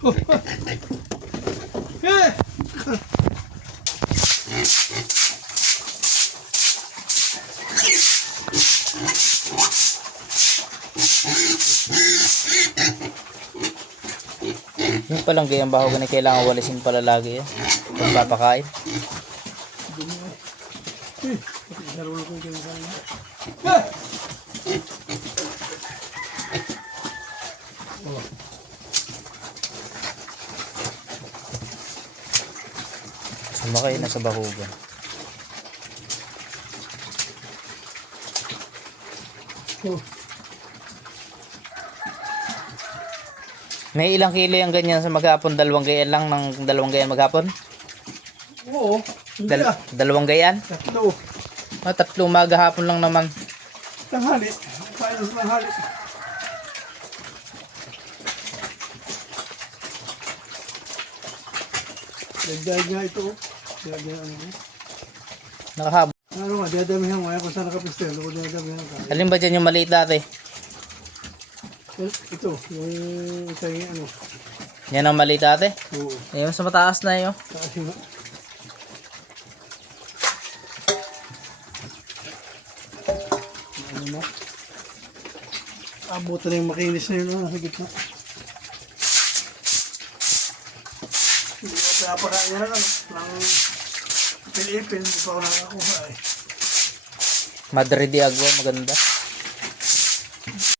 Eh! Yung palang gayang baho ganun, kailangan walisin pala lagi yan. Pagpapakain. Kinakain. Eh! Sumakay na sa bahugan. Oh. May ilang kilo yung ganyan sa maghapon? Dalawang gayan lang ng dalawang gayan maghapon? Oo. Hindi Dal- ah. dalawang gayan? Tatlo. Oh, tatlo maghapon lang naman. Tanghali. Kain ng tanghali. Dagdag nga ito. oh. Mo. Nakahab. Ano nga, dadamihan mo. Ayaw kung saan nakapistel. Ako dadamihan ka. Alin ba dyan yung maliit dati? Ito, yung isa yung ano. Yan ang maliit dati? Oo. Ayun sa mataas na yun. Kasi nga. Ano na? Abutan na yung makinis na yun. Ano, nasa gitna. Hindi ko ng ano. Ng pilipin. Hindi pa ako nakakuha eh. Madre de Agua, maganda.